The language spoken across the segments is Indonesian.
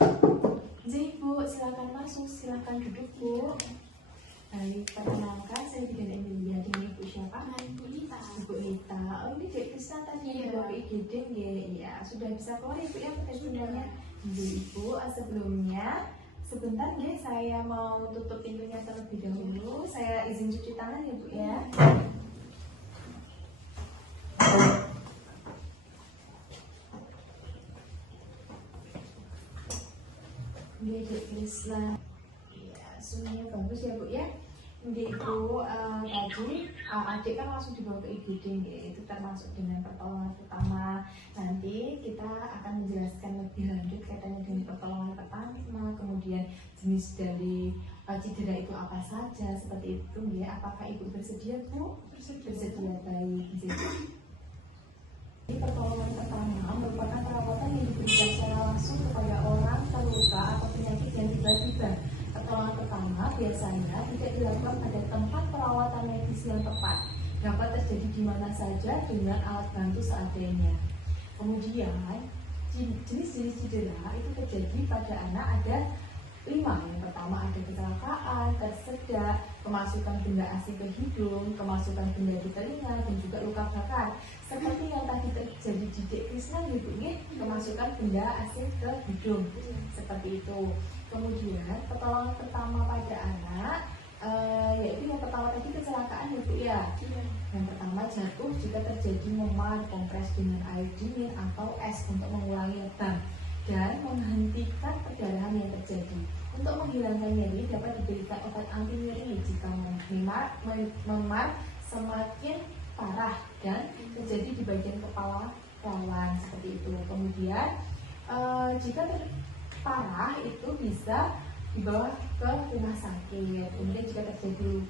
Jadi Bu, silakan masuk, silakan duduk Bu. Baik, perkenalkan saya tidak Emilia, dengan Ibu siapa? Ibu Nita. Ibu Nita. Oh ini Dek Krisna tadi Iya. bawa ke IGD ya. Iya, sudah bisa keluar Ibu ya pakai bundanya. Ibu, sebelumnya sebentar ya saya mau tutup pintunya terlebih dahulu. Saya izin cuci tangan ya Bu ya. Iya Dek Krisna. Iya, suhunya bagus ya Bu ya. Jadi Ibu tadi adik kan langsung dibawa ke IGD ya. Itu termasuk dengan pertolongan pertama. Nanti kita akan menjelaskan lebih lanjut kaitannya dengan pertolongan pertama, kemudian jenis dari cedera itu apa saja seperti itu ya. Apakah Ibu bersedia Bu? Bersedia baik. Jadi pertolongan pertama merupakan perawatan yang diberikan secara langsung kepada orang terluka atau penyakit yang tiba-tiba. Pertolongan pertama biasanya tidak dilakukan pada tempat perawatan medis yang tepat. Dapat terjadi di mana saja dengan alat bantu seadanya. Kemudian jenis-jenis cedera itu terjadi pada anak ada 5. Yang pertama ada kecelakaan, tersedak, kemasukan benda asing ke hidung, kemasukan benda di telinga, dan juga luka bakar. Seperti yang tadi terjadi di Dek Krisna gitu nih, kemasukan benda asing ke hidung. Seperti itu. Kemudian pertolongan pertama pada anak yaitu yang pertama tadi kecelakaan ya Bu ya. Yang pertama jatuh jika terjadi memar, kompres dengan air dingin atau es untuk mengurangi lebam dan menghentikan perdarahan yang terjadi. Untuk menghilangkan nyeri dapat diberikan obat anti nyeri jika memar semakin parah dan terjadi di bagian kepala rawan seperti itu. Kemudian jika parah itu bisa dibawa ke rumah sakit. Kemudian jika terjadi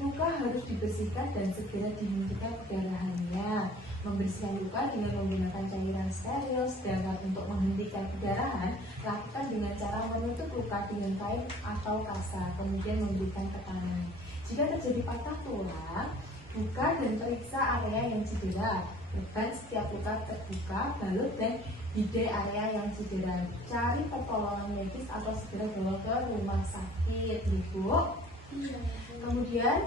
luka harus dibersihkan dan segera dihentikan perdarahannya. Membersihkan luka dengan menggunakan cairan steril. Sedangkan untuk menghentikan perdarahan, lakukan dengan cara menutup luka dengan kain atau kasa, kemudian memberikan tekanan. Jika terjadi patah tulang, buka dan periksa area yang cedera. Beban setiap luka terbuka, balut dan bidai area yang cedera. Cari pertolongan medis atau segera bawa ke rumah sakit, Ibu. Kemudian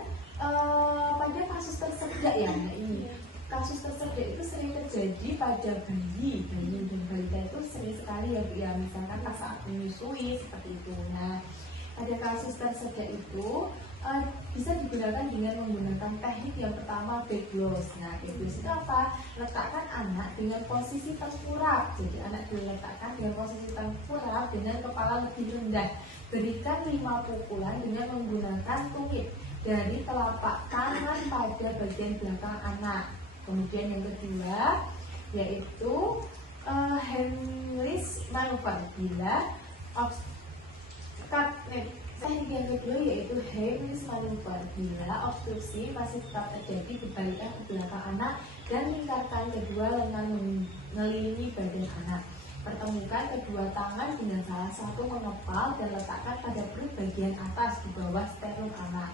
pada kasus tersedak ya, ini kasus tersedak itu sering terjadi pada bayi dan balita itu sering sekali ya Bu ya, misalkan pas saat menyusui seperti itu. Nah, pada kasus tersedak itu bisa digunakan dengan menggunakan teknik yang pertama backgloss. Nah, backgloss itu apa? Letakkan anak dengan posisi tengkurap. Jadi anak diletakkan dengan posisi tengkurap dengan kepala lebih rendah. Berikan 5 pukulan dengan menggunakan tumit dari telapak tangan pada bagian belakang anak. Kemudian yang kedua yaitu Heimlich maneuver bila teknik yang kedua yaitu Heimlich maneuver bila obstruksi masih tetap terjadi, berbalikan ke belakang anak dan lingkarkan kedua lengan mengelilingi badan anak. Pertemukan kedua tangan dengan salah satu mengepal dan letakkan pada perut bagian atas di bawah sternum anak.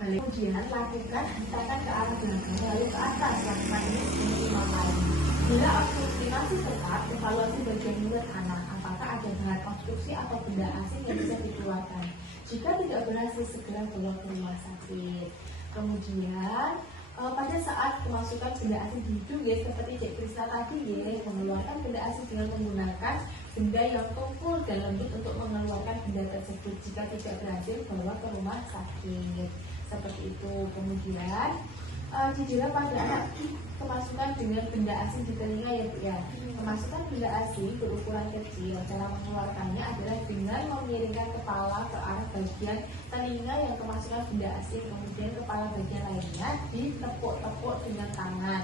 Kemudian lakukan hentakan ke arah belakang lalu ke atas. Lakukan ini 5 kali. Bila obstruksi masih tetap, evaluasi bagian mulut anak. Apakah ada bahan obstruksi atau benda asing yang bisa dikeluarkan? Jika tidak berhasil, segera bawa ke rumah sakit. Kemudian pada saat kemasukan benda asing di hidung ya, seperti Dek Krisna tadi ya, mengeluarkan benda asing dengan menggunakan benda yang tumpul dan lembut untuk mengeluarkan benda tersebut. Jika tidak berhasil, bawa ke rumah sakit. Seperti itu. Kemudian cedera pada anak kemasukan dengan benda asing di telinga ya Bu ya. Kemasukan benda asing berukuran kecil. Cara mengeluarkannya adalah dengan memiringkan kepala ke arah bagian telinga yang kemasukan benda asing, kemudian kepala bagian lainnya ditepuk-tepuk dengan tangan.